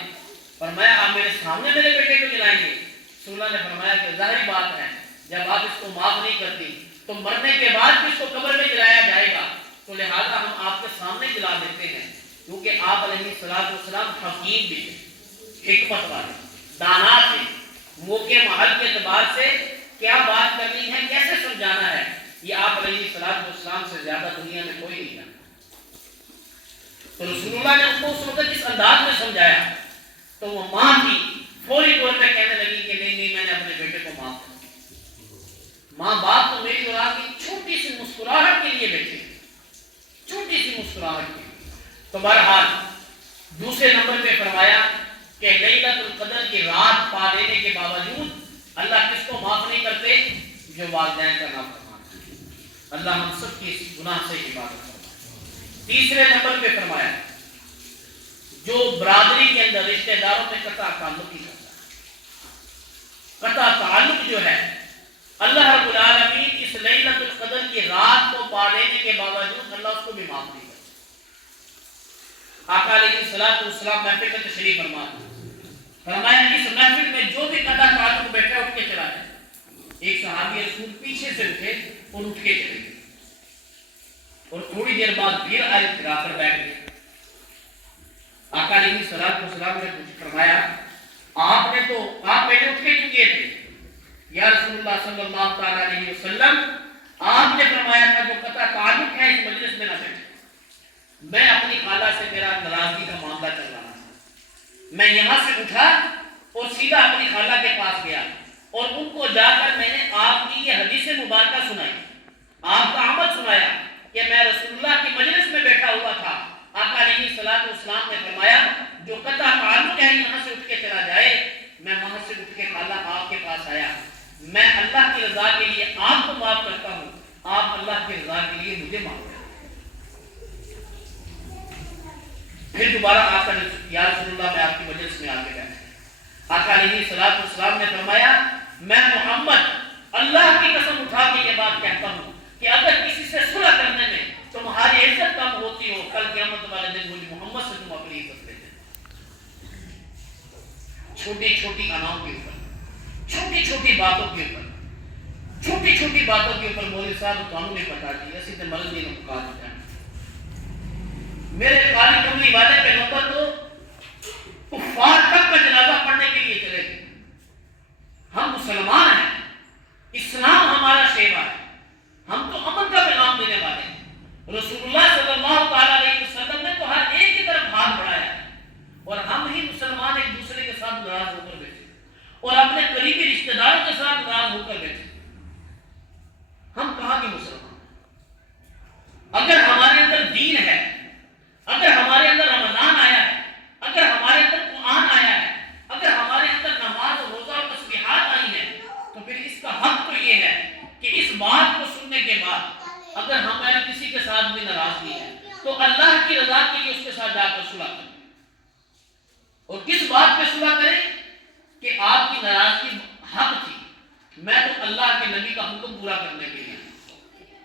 فرمایا آپ میرے سامنے میرے بیٹے کو جلائیں گے؟ رسول اللہ نے فرمایا کہ ظاہری بات ہے جب آپ اس کو معاف نہیں کرتی تو مرنے کے بعد بھی اس کو قبر میں جلایا جائے گا، تو لہٰذا ہم آپ کے سامنے جلا دیتے ہیں، کیونکہ آپ علیہ الصلوۃ والسلام حکیم بھی ہیں، حکمت والے، دانا تھے، موقع محل کے اعتبار سے کیا بات کرنی ہے، کیسے سمجھانا ہے، یہ آپ علیہ الصلوۃ والسلام سے زیادہ دنیا میں کوئی نہیں جانتا۔ تو رسول اللہ نے ان کو اس وقت اس انداز میں سمجھایا تو وہ ماں بھی فوری طور پہ کہنے لگی کہ نہیں میں نے اپنے بیٹے کو معاف کر دیا۔ ماں باپ تو میری اور آپ کی چھوٹی سی مسکراہٹ کے لیے بیٹھے، چھوٹی سی مسکراہٹ کے لیے۔ تو بہرحال دوسرے نمبر پہ فرمایا کہ لیلۃ القدر کی رات پا لینے کے باوجود اللہ کس کو معاف نہیں کرتے؟ جو والدین کا نافرمان ہے۔ اللہ ہم سب کی اس گناہ سے حفاظت فرمائے۔ تیسرے نمبر پہ فرمایا جو برادری کے اندر رشتہ داروں میں قطع تعلق ہی کرتا ہے، قطع تعلق جو ہے اللہ رب العالمین اس لیلۃ القدر کی رات کو پا لینے کے باوجود اللہ اس کو بھی معاف نہیں کرتا۔ آقا علیہ الصلوۃ والسلام محفل میں تشریف فرما، فرمایا اس محفل میں جو بھی قطع تعلق بیٹھا اٹھ کے چلا جائے۔ ایک صحابی رسول پیچھے سے اٹھے اور اٹھ کے چلے گئے، اور تھوڑی دیر بعد پھر آئے پھر آ کر بیٹھ گئے۔ آقا علیہ الصلوۃ والسلام نے کچھ فرمایا آپ پہلے اٹھ کے کیوں گئے تھے؟ یا رسول اللہ صلی اللہ تعالی علیہ وسلم آپ نے فرمایا تھا جو قطع تعلق ہے اس مجلس میں نہ بیٹھے۔ میں اپنی خالہ سے میرا ناراضگی کا معاملہ چل رہا تھا، میں یہاں سے اٹھا اور سیدھا اپنی خالہ کے پاس گیا اور ان کو جا کر میں نے آپ کی یہ حدیث مبارکہ سنائی، آپ کا عمل سنایا کہ میں رسول اللہ کی مجلس میں بیٹھا ہوا تھا، آقا علیہ الصلوۃ والسلام نے فرمایا جو قطع تعلق ہے یہاں سے اٹھ کے چلا جائے۔ میں وہاں سے اٹھ کے خالہ آپ کے پاس آیا، میں اللہ کی رضا کے لیے آپ کو معاف کرتا ہوں، آپ اللہ کی رضا کے لیے مجھے معاف کریں۔ پھر دوبارہ آ کر یا رسول اللہ میں آپ کی مجلس میں آ کے بیٹھا، آقا علیہ الصلوۃ والسلام نے فرمایا میں محمد اللہ کی قسم اٹھا کے یہ بات کہتا ہوں کہ اگر کسی سے صلح کرنے میں تمہاری عزت کم ہوتی ہو، کل قیامت والے دن مجھ محمد سے تم اپنی عزت لے لینا۔ چھوٹی چھوٹی اناؤں کے اوپر، چھوٹی چھوٹی باتوں کے اوپر، چھوٹی چھوٹی باتوں کے اوپر مولوی صاحب تمہیں نہیں پتا جی اسی تے مرض نہیں مکا دیتا ہے۔ میرے قاری کملی والے پیغمبر تو کفار تک کا جنازہ پڑھنے کے لیے چلے گئے۔ ہم مسلمان ہیں، اسلام ہمارا شیوا ہے، ہم تو امن کا پیغام دینے والے ہیں۔ رسول اللہ صلی اللہ تعالی علیہ وسلم نے تو ہر ایک کی طرف ہاتھ بڑھایا ہے، اور ہم ہی مسلمان ایک دوسرے کے ساتھ ناراض ہو کر بیٹھے اور اپنے قریبی رشتہ داروں کے ساتھ ناراض ہو کر بیٹھے۔ ہم کہاں کے مسلمان ہیں؟ اگر ہمارے اندر دین ہے، اگر ہمارے اندر رمضان آیا ہے، اگر ہمارے اندر قرآن آیا ہے، اگر ہمارے اندر نماز اور روزہ اور تسبیحات آئی ہیں، تو پھر اس کا حق تو یہ ہے کہ اس بات کو سننے کے بعد اگر ہمارے کسی کے ساتھ بھی ناراضگی ہے تو اللہ کی رضا کے لیے اس کے ساتھ جا کر صلح کریں، اور کس بات پہ صلح کریں کہ آپ کی ناراضگی حق تھی، میں تو اللہ کے نبی کا حکم پورا کرنے کے لیے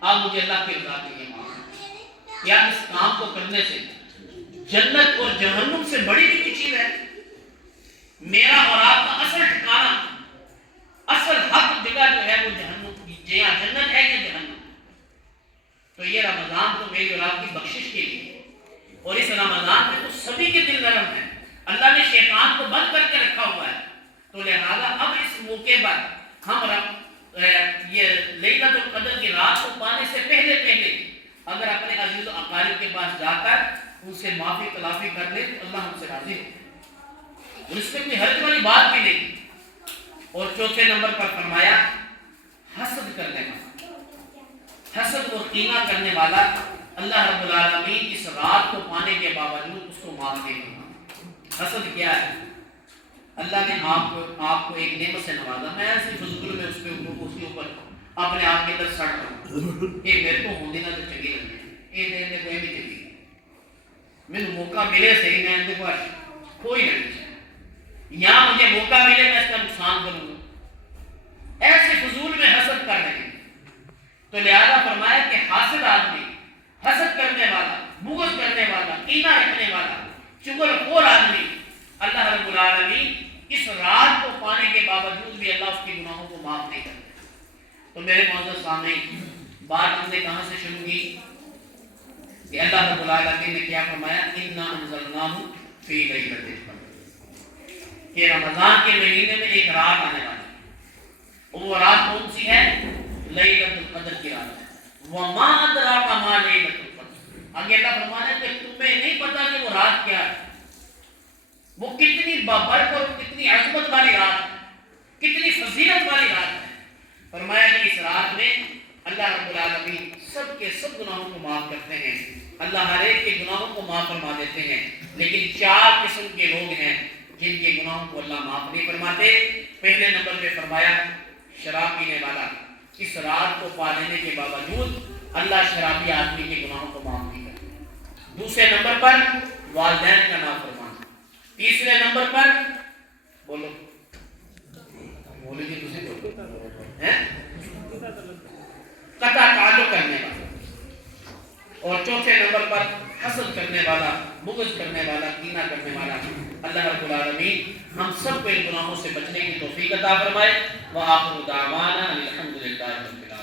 آپ مجھے اللہ کی رضا کے لیے مانگیں. کیا اس کام کو کرنے سے جنت اور جہنم سے بڑی بھی کوئی چیز ہے؟ میرا اور آپ کا اصل ٹھکانہ، اصل حق جگہ جو ہے وہ جہنم، یا جنت ہے یا جہنم. تو یہ رمضان تو میری اور آپ کی بخشش کے لیے، اور اس رمضان میں تو سبھی کے دل نرم ہیں. اللہ نے شیطان کو بند کر کے رکھا ہوا ہے. تو لہذا اب اس موقع پر ہم یہ لیلۃ القدر کی رات کو پانے سے پہلے اگر اپنے عزیز و اقارب کے پاس جا کر ان سے معافی تلافی کر لیں تو اللہ ہم سے راضی ہو، اور اس میں کوئی حرج والی بات بھی نہیں. اور چوتھے نمبر پر فرمایا حسد کرنے والا، حسد و کینہ کرنے والا اللہ رب العالمین اس رات کو پانے کے باوجود اس کو معاف نہیں کرنا. حسد کیا ہے؟ اللہ نے آپ کو ایک نعمت سے نوازا، میں ایسی فضول میں اس کے اوپر اپنے آپ کے اندر سڑ رہا ہوں کہ میرے کو ہوندی نہ تو چنگی لگی، یہ دین میں کوئی بھی چنگی میرے موقع ملے صحیح، میں ان کو کوئی نہیں، یہاں مجھے موقع ملے میں اس کا نقصان کروں گا. ایسے فضول میں حسد کر رہے ہیں. تو لہذا فرمایا کہ حاسد آدمی، حسد کرنے والا، بغض کرنے والا، کینہ رکھنے والا، چغل خور آدمی، اللہ رب العالمین اس رات کو پانے کے باوجود بھی اللہ اس کے گناہوں کو معاف نہیں کرتے. تو میرے معزز سامعین، بات ہم نے کہاں سے شروع کی کہ اللہ رب العالمین نے کیا فرمایا، انا انزلناہ فی لیلۃ القدر، کہ رمضان کے مہینے میں ایک رات آنے والی ہے، اور وہ رات کون سی ہے؟ لیلۃ القدر کی رات ہے. وما ادراک ما لیلۃ القدر، آگے اللہ فرمانا ہے کہ تمہیں نہیں پتا کہ وہ رات کیا ہے، وہ کتنی بابرکت اور کتنی عظمت والی رات ہے، کتنی فضیلت والی رات ہے. فرمایا کہ اس رات میں اللہ رب العالمین سب کے سب گناہوں کو معاف کرتے ہیں. اللہ ہر ایک کے گناہوں کو معاف فرما دیتے ہیں، لیکن 4 قسم کے لوگ ہیں جن کے گناہوں کو اللہ معاف نہیں فرماتے. پہلے نمبر پہ فرمایا شراب پینے والا، اس رات کو پا لینے کے باوجود اللہ شرابی آدمی کے گناہوں کو معاف نہیں کرتے. دوسرے نمبر پر والدین کا نافرمان. تیسرے نمبر پر بولو جی دوسرے قطع تعلق کرنے والا، اور چوتھے نمبر پر حسد کرنے والا، بغض کرنے والا، کینہ کرنے والا. اللہ رب العالمین ہم سب کو ان گناہوں سے بچنے کی توفیق عطا فرمائے. وآخر دعوانا الحمدللہ رب العالمین.